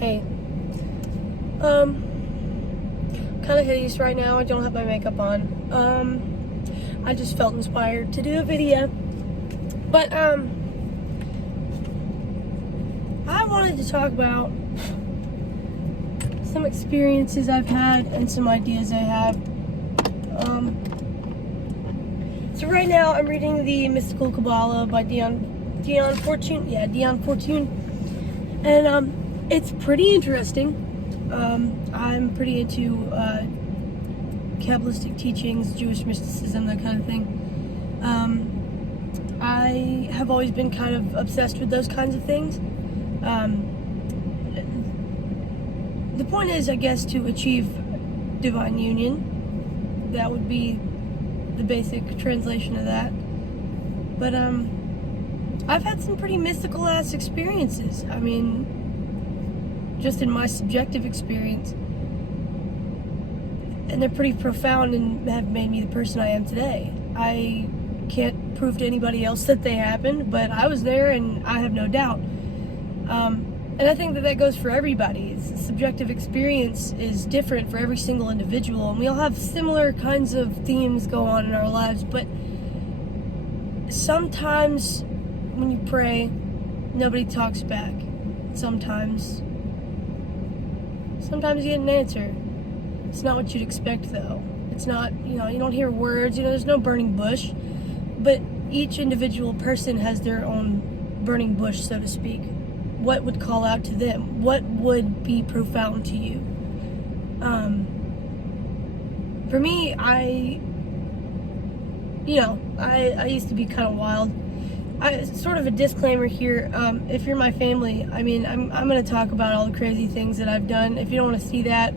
Hey, kind of hideous right now. I don't have my makeup on. I just felt inspired to do a video. But, I wanted to talk about some experiences I've had and some ideas I have. So right now I'm reading the Mystical Kabbalah by Dion Fortune. Yeah, Dion Fortune. And, it's pretty interesting. I'm pretty into Kabbalistic teachings, Jewish mysticism, that kind of thing. I have always been kind of obsessed with those kinds of things. The point is, I guess, to achieve divine union. That would be the basic translation of that. But I've had some pretty mystical ass experiences. I mean, just in my subjective experience, and they're pretty profound and have made me the person I am today. I can't prove to anybody else that they happened, but I was there and I have no doubt. And I think that goes for everybody. Subjective experience is different for every single individual, and we all have similar kinds of themes go on in our lives, but sometimes when you pray, nobody talks back. Sometimes you get an answer. It's not what you'd expect, though. It's not, you don't hear words, there's no burning bush. But each individual person has their own burning bush, so to speak. What would call out to them? What would be profound to you? For me, I used to be kind of wild. Sort of a disclaimer here, if you're my family, I mean, I'm going to talk about all the crazy things that I've done. If you don't want to see that,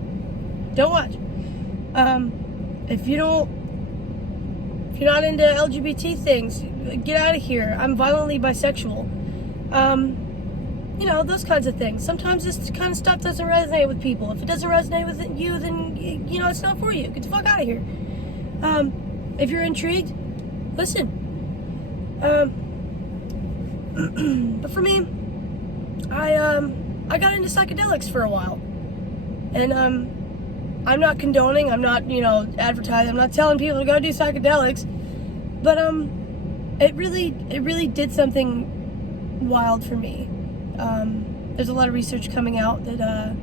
don't watch. If you're not into LGBT things, get out of here. I'm violently bisexual. Those kinds of things. Sometimes this kind of stuff doesn't resonate with people. If it doesn't resonate with you, then, it's not for you. Get the fuck out of here. If you're intrigued, listen. But for me, I got into psychedelics for a while. And, I'm not condoning, I'm not, advertising, I'm not telling people to go do psychedelics. But, it really did something wild for me. There's a lot of research coming out that,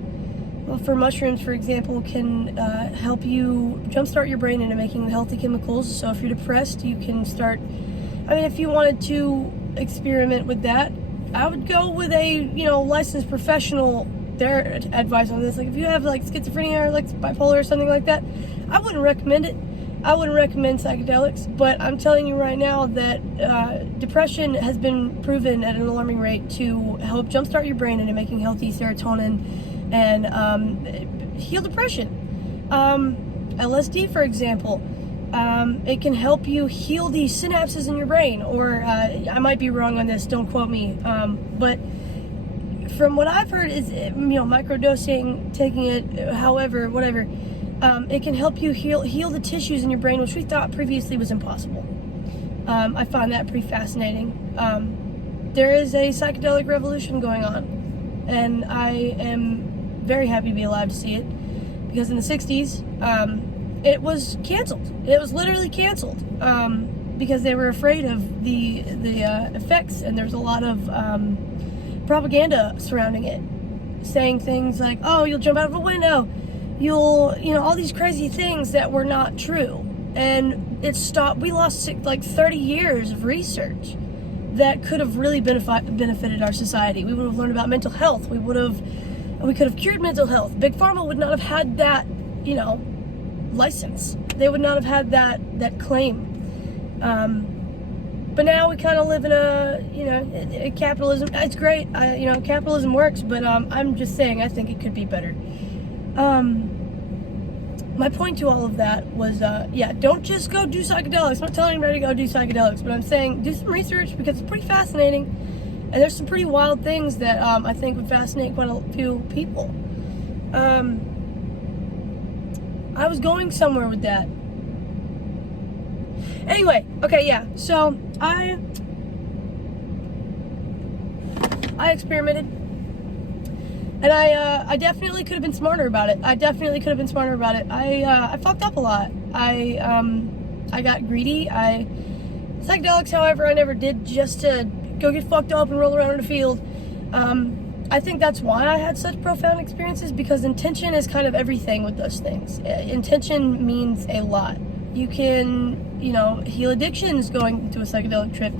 for mushrooms, for example, can help you jumpstart your brain into making healthy chemicals. So if you're depressed, you can start. If you wanted to experiment with that, I would go with a licensed professional. Their advice on this, like if you have like schizophrenia or like bipolar or something like that, I wouldn't recommend it. I wouldn't recommend psychedelics, but I'm telling you right now that depression has been proven at an alarming rate to help jumpstart your brain into making healthy serotonin and heal depression. LSD, for example, it can help you heal the synapses in your brain, or I might be wrong on this, don't quote me, but from what I've heard is, microdosing, taking it, however, whatever, it can help you heal the tissues in your brain, which we thought previously was impossible. I find that pretty fascinating. There is a psychedelic revolution going on, and I am very happy to be alive to see it, because in the 60s, it was canceled. It was literally canceled, because they were afraid of the effects, and there's a lot of propaganda surrounding it, saying things like, oh, you'll jump out of a window, you'll, all these crazy things that were not true. And it stopped. We lost 30 years of research that could have really benefited our society. We would have learned about mental health. We could have cured mental health. Big Pharma would not have had that, license. They would not have had that claim. But now we kind of live in a capitalism. It's great, capitalism works, but I'm just saying I think it could be better. My point to all of that was, don't just go do psychedelics. I'm not telling anybody to go do psychedelics, but I'm saying do some research, because it's pretty fascinating, and there's some pretty wild things that I think would fascinate quite a few people. I was going somewhere with that. Anyway, okay, yeah, so I experimented, And I definitely could have been smarter about it. I fucked up a lot. I got greedy. Psychedelics, however, I never did just to go get fucked up and roll around in a field. I think that's why I had such profound experiences, because intention is kind of everything with those things. Intention means a lot. You can, heal addictions going to a psychedelic trip.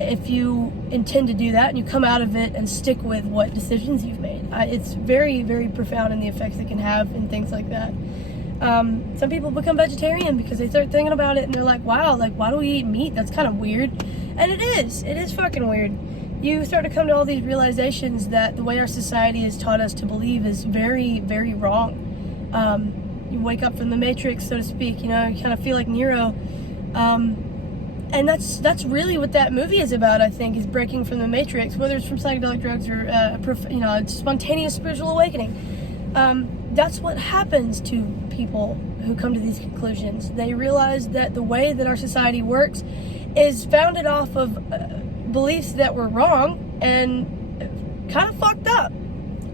If you intend to do that and you come out of it and stick with what decisions you've made. It's very, very profound in the effects it can have and things like that. Some people become vegetarian because they start thinking about it and they're like, wow, why do we eat meat? That's kind of weird. And it is fucking weird. You start to come to all these realizations that the way our society has taught us to believe is very, very wrong. You wake up from the matrix, so to speak, you kind of feel like Nero. And that's really what that movie is about, I think, is breaking from the matrix, whether it's from psychedelic drugs or, a spontaneous spiritual awakening. That's what happens to people who come to these conclusions. They realize that the way that our society works is founded off of beliefs that were wrong and kind of fucked up.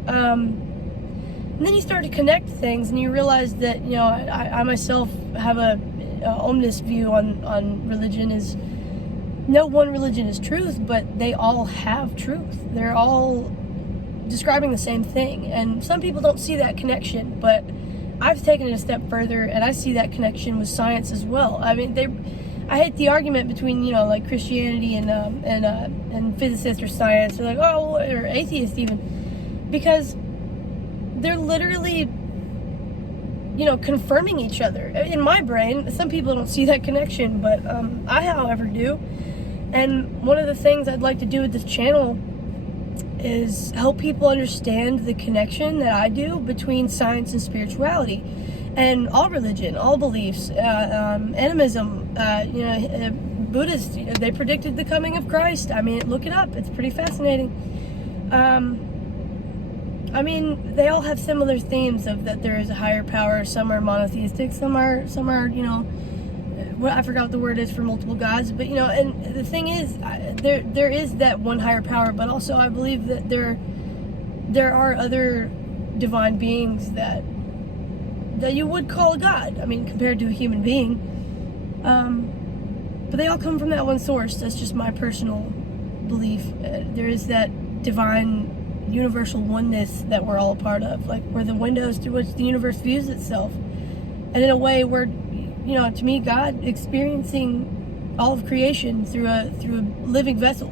And then you start to connect things and you realize that, I myself have a omnis view on religion. Is no one religion is truth, but they all have truth. They're all describing the same thing, and some people don't see that connection, but I've taken it a step further and I see that connection with science as well. I mean, I hate the argument between Christianity and physicists or science, or or atheists even, because they're literally confirming each other. In my brain, some people don't see that connection, but I, however, do. And one of the things I'd like to do with this channel is help people understand the connection that I do between science and spirituality, and all religion, all beliefs, animism, Buddhists. They predicted the coming of Christ. I mean, look it up. It's pretty fascinating. They all have similar themes of that there is a higher power. Some are monotheistic, some are, I forgot what the word is for multiple gods, but and the thing is, there is that one higher power, but also I believe that there are other divine beings that you would call a god. I mean, compared to a human being, but they all come from that one source. That's just my personal belief. There is that divine universal oneness that we're all a part of, we're the windows through which the universe views itself, and in a way we're, to me, God experiencing all of creation through a living vessel.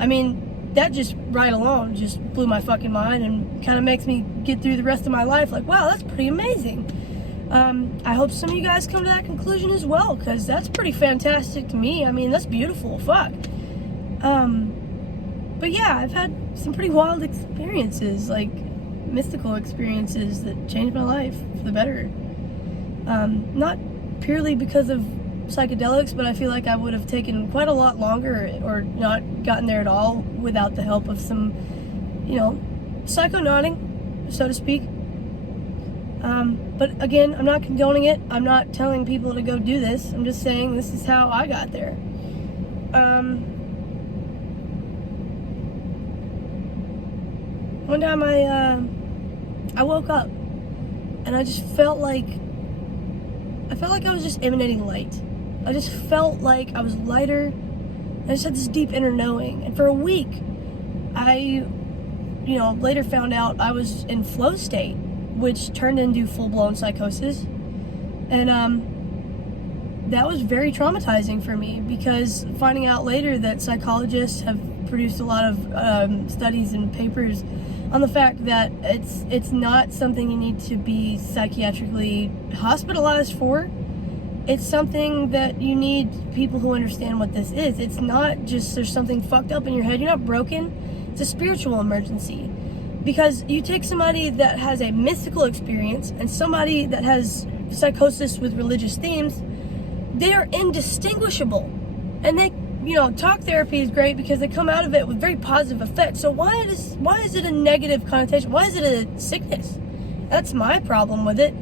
I mean, that just right alone just blew my fucking mind and kind of makes me get through the rest of my life wow, that's pretty amazing. I hope some of you guys come to that conclusion as well, because that's pretty fantastic to me. I mean, that's beautiful, fuck. But yeah, I've had some pretty wild experiences, mystical experiences that changed my life for the better. Not purely because of psychedelics, but I feel like I would have taken quite a lot longer or not gotten there at all without the help of some, psychonauting, so to speak. But again, I'm not condoning it. I'm not telling people to go do this. I'm just saying this is how I got there. One time I woke up and I just felt like I was just emanating light. I just felt like I was lighter. I just had this deep inner knowing. And for a week, I, later found out I was in flow state, which turned into full-blown psychosis. And that was very traumatizing for me, because finding out later that psychologists have produced a lot of studies and papers on the fact that it's not something you need to be psychiatrically hospitalized for. It's something that you need people who understand what this is. It's not just there's something fucked up in your head. You're not broken. It's a spiritual emergency. Because you take somebody that has a mystical experience and somebody that has psychosis with religious themes, they are indistinguishable. And they, talk therapy is great because they come out of it with very positive effects. So why is it a negative connotation? Why is it a sickness? That's my problem with it.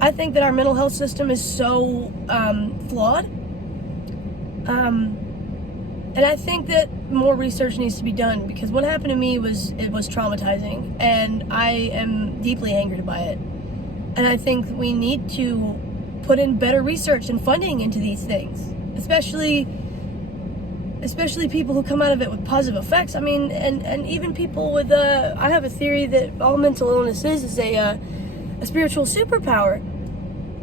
I think that our mental health system is so flawed. And I think that more research needs to be done, because what happened to me was traumatizing, and I am deeply angered by it. And I think we need to put in better research and funding into these things, especially people who come out of it with positive effects. I mean, and even people with I have a theory that all mental illness is a spiritual superpower.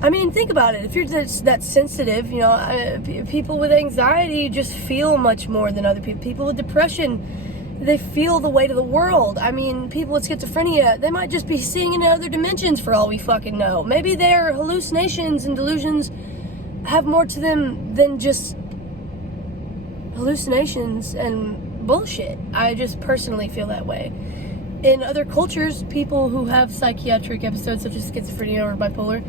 I mean, think about it. If you're that sensitive, you know, people with anxiety just feel much more than other people. People with depression, they feel the weight of the world. I mean, people with schizophrenia, they might just be seeing in other dimensions for all we fucking know. Maybe their hallucinations and delusions have more to them than just hallucinations and bullshit. I just personally feel that way. In other cultures, people who have psychiatric episodes such as schizophrenia or bipolar,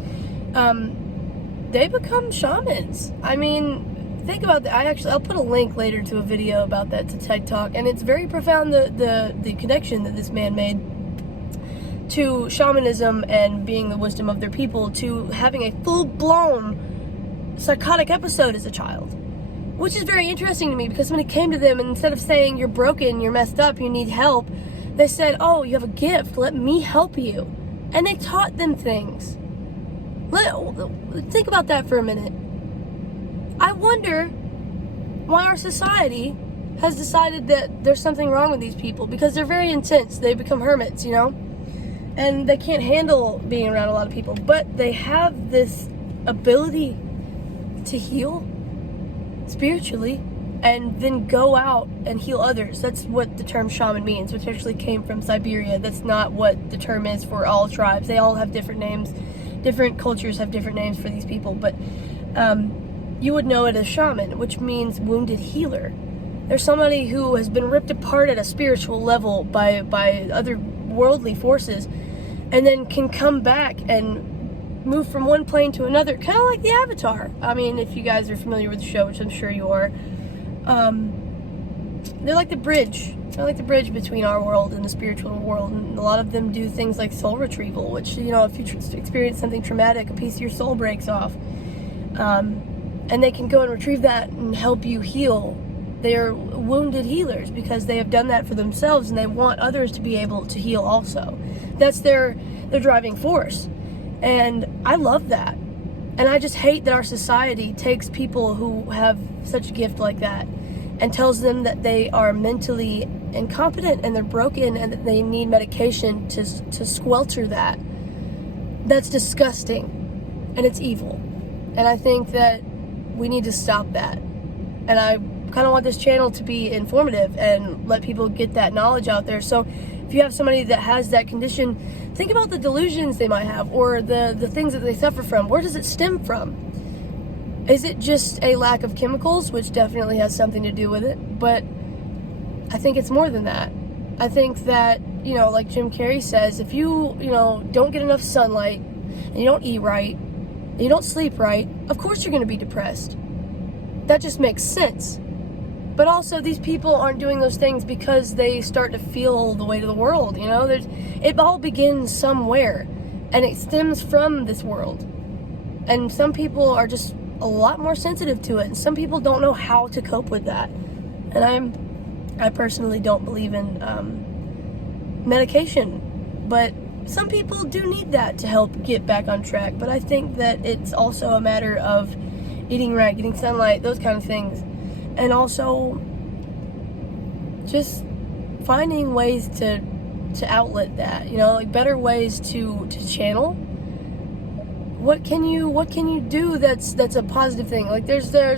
they become shamans. I mean, think about that. I'll put a link later to a video about that, to TED Talk, and it's very profound, the connection that this man made to shamanism and being the wisdom of their people, to having a full-blown psychotic episode as a child. Which is very interesting to me, because when it came to them, and instead of saying, you're broken, you're messed up, you need help, they said, oh, you have a gift, let me help you. And they taught them things. Think about that for a minute. I wonder why our society has decided that there's something wrong with these people, because they're very intense. They become hermits, you know, and they can't handle being around a lot of people, but they have this ability to heal spiritually and then go out and heal others. That's what the term shaman means, which actually came from Siberia. That's not what the term is for all tribes. They all have different names. Different cultures have different names for these people, but you would know it as shaman, which means wounded healer. There's somebody who has been ripped apart at a spiritual level by other worldly forces, and then can come back and move from one plane to another, kind of like the Avatar. I mean, if you guys are familiar with the show, which I'm sure you are, they're like the bridge. They're like the bridge between our world and the spiritual world. And a lot of them do things like soul retrieval, which, you know, if you experience something traumatic, a piece of your soul breaks off. And they can go and retrieve that and help you heal. They are wounded healers because they have done that for themselves, and they want others to be able to heal also. That's their driving force. And I love that. And I just hate that our society takes people who have such a gift like that and tells them that they are mentally incompetent and they're broken and that they need medication to squelcher that. That's disgusting, and it's evil. And I think that we need to stop that. And I kind of want this channel to be informative and let people get that knowledge out there. So if you have somebody that has that condition, think about the delusions they might have, or the things that they suffer from. Where does it stem from? Is it just a lack of chemicals, which definitely has something to do with it? But I think it's more than that. I think that, you know, like Jim Carrey says, if you don't get enough sunlight, and you don't eat right, and you don't sleep right, of course you're going to be depressed. That just makes sense. But also, these people aren't doing those things because they start to feel the weight of the world, you know? It all begins somewhere, and it stems from this world. And some people are just a lot more sensitive to it, and some people don't know how to cope with that. And I personally don't believe in medication, but some people do need that to help get back on track. But I think that it's also a matter of eating right, getting sunlight, those kind of things. And also just finding ways to outlet that, you know, like better ways to channel. What can you do that's a positive thing? Like there's I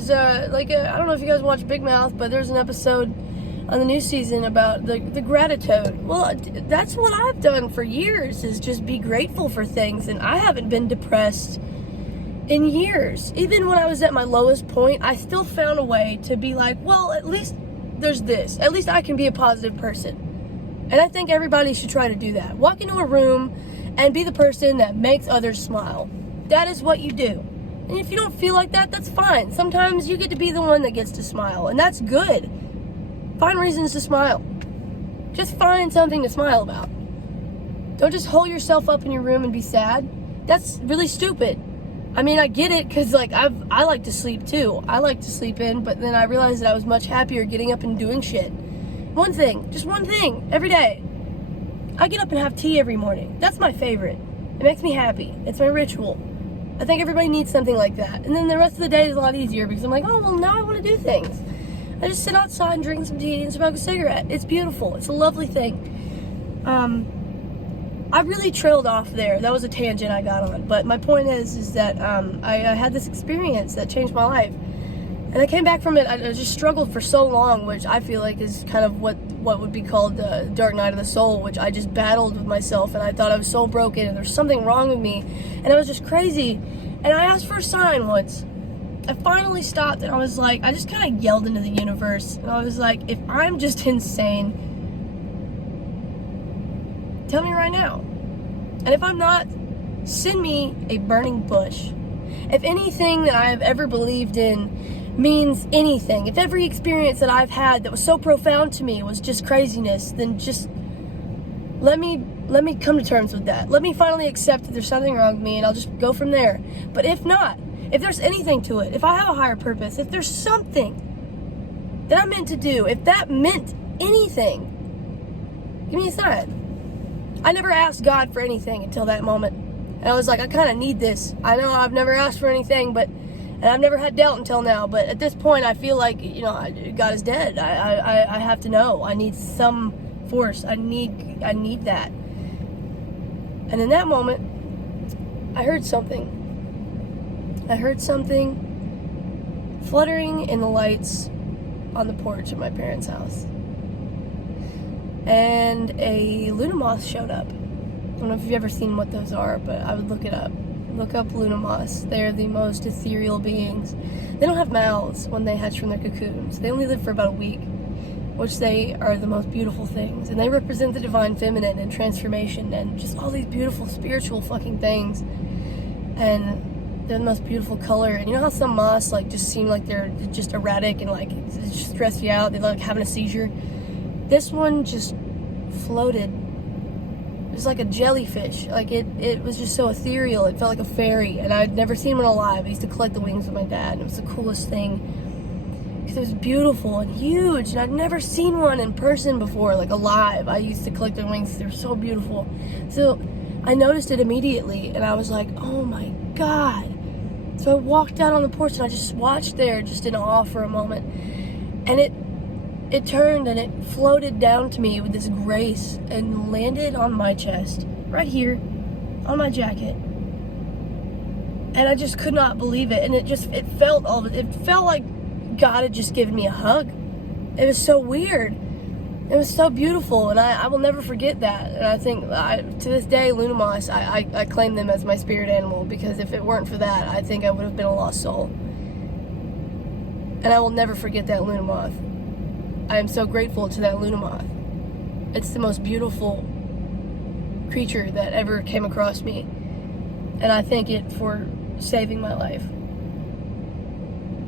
don't know if you guys watch Big Mouth, but there's an episode on the new season about the gratitude. Well, that's what I've done for years, is just be grateful for things, and I haven't been depressed in years. Even when I was at my lowest point, I still found a way to be like, well, at least there's this. At least I can be a positive person. And I think everybody should try to do that. Walk into a room and be the person that makes others smile. That is what you do. And if you don't feel like that, that's fine. Sometimes you get to be the one that gets to smile, and that's good. Find reasons to smile. Just find something to smile about. Don't just hole yourself up in your room and be sad. That's really stupid. I mean, I get it, because, like, I like to sleep, too. I like to sleep in, but then I realized that I was much happier getting up and doing shit. Just one thing, every day. I get up and have tea every morning. That's my favorite. It makes me happy. It's my ritual. I think everybody needs something like that. And then the rest of the day is a lot easier, because I'm like, oh, well, now I want to do things. I just sit outside and drink some tea and smoke a cigarette. It's beautiful. It's a lovely thing. I really trailed off there. That was a tangent I got on. But my point is that I had this experience that changed my life. And I came back from it. I just struggled for so long, which I feel like is kind of what would be called the dark night of the soul, which I just battled with myself, and I thought I was so broken and there's something wrong with me, and I was just crazy. And I asked for a sign once. I finally stopped, and I was like, I just kind of yelled into the universe, and I was like, if I'm just insane, tell me right now. And if I'm not, send me a burning bush. If anything that I have ever believed in means anything, if every experience that I've had that was so profound to me was just craziness, then just let me come to terms with that. Let me finally accept that there's something wrong with me, and I'll just go from there. But if not, if there's anything to it, if I have a higher purpose, if there's something that I'm meant to do, if that meant anything, give me a sign. I never asked God for anything until that moment. And I was like, I kind of need this. I know I've never asked for anything, and I've never had doubt until now. But at this point, I feel like, God is dead. I have to know. I need some force. I need that. And in that moment, I heard something. I heard something fluttering in the lights on the porch of my parents' house. And a Luna moth showed up. I don't know if you've ever seen what those are, but I would look it up. Look up Luna moths. They're the most ethereal beings. They don't have mouths when they hatch from their cocoons. They only live for about a week, which they are the most beautiful things. And they represent the divine feminine and transformation and just all these beautiful spiritual fucking things. And they're the most beautiful color. And you know how some moths just seem like they're just erratic and it just stress you out? They're like having a seizure. This one just floated. It was like a jellyfish. It was just so ethereal. It felt like a fairy, and I'd never seen one alive. I used to collect the wings with my dad, and it was the coolest thing because it was beautiful and huge, and I'd never seen one in person before, alive. I used to collect their wings. They were so beautiful. So I noticed it immediately, and I was like, oh my God. So I walked out on the porch, and I just watched there just in awe for a moment, and it turned and it floated down to me with this grace and landed on my chest, right here, on my jacket. And I just could not believe it. And it felt like God had just given me a hug. It was so weird. It was so beautiful, and I will never forget that. And I think, to this day, Luna moths, I claim them as my spirit animal, because if it weren't for that, I think I would have been a lost soul. And I will never forget that Luna moth. I am so grateful to that Luna moth. It's the most beautiful creature that ever came across me. And I thank it for saving my life.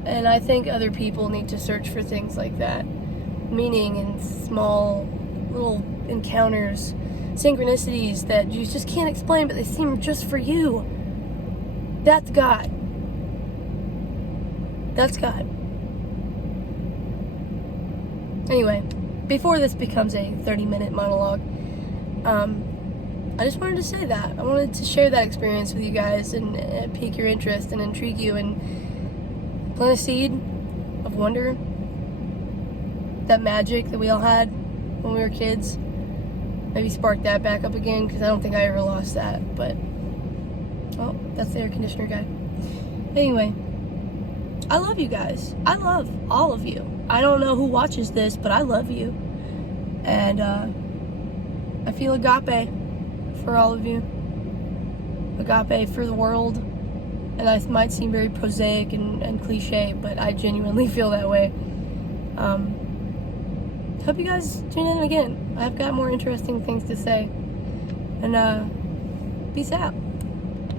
And I think other people need to search for things like that. Meaning in small little encounters, synchronicities that you just can't explain, but they seem just for you. That's God. That's God. Anyway, before this becomes a 30-minute monologue, I just wanted to say that. I wanted to share that experience with you guys and pique your interest and intrigue you and plant a seed of wonder, that magic that we all had when we were kids. Maybe spark that back up again, because I don't think I ever lost that. But, oh, that's the air conditioner guy. Anyway, I love you guys. I love all of you. I don't know who watches this, but I love you. And I feel agape for all of you. Agape for the world. And I might seem very prosaic and cliche, but I genuinely feel that way. Hope you guys tune in again. I've got more interesting things to say. And peace out.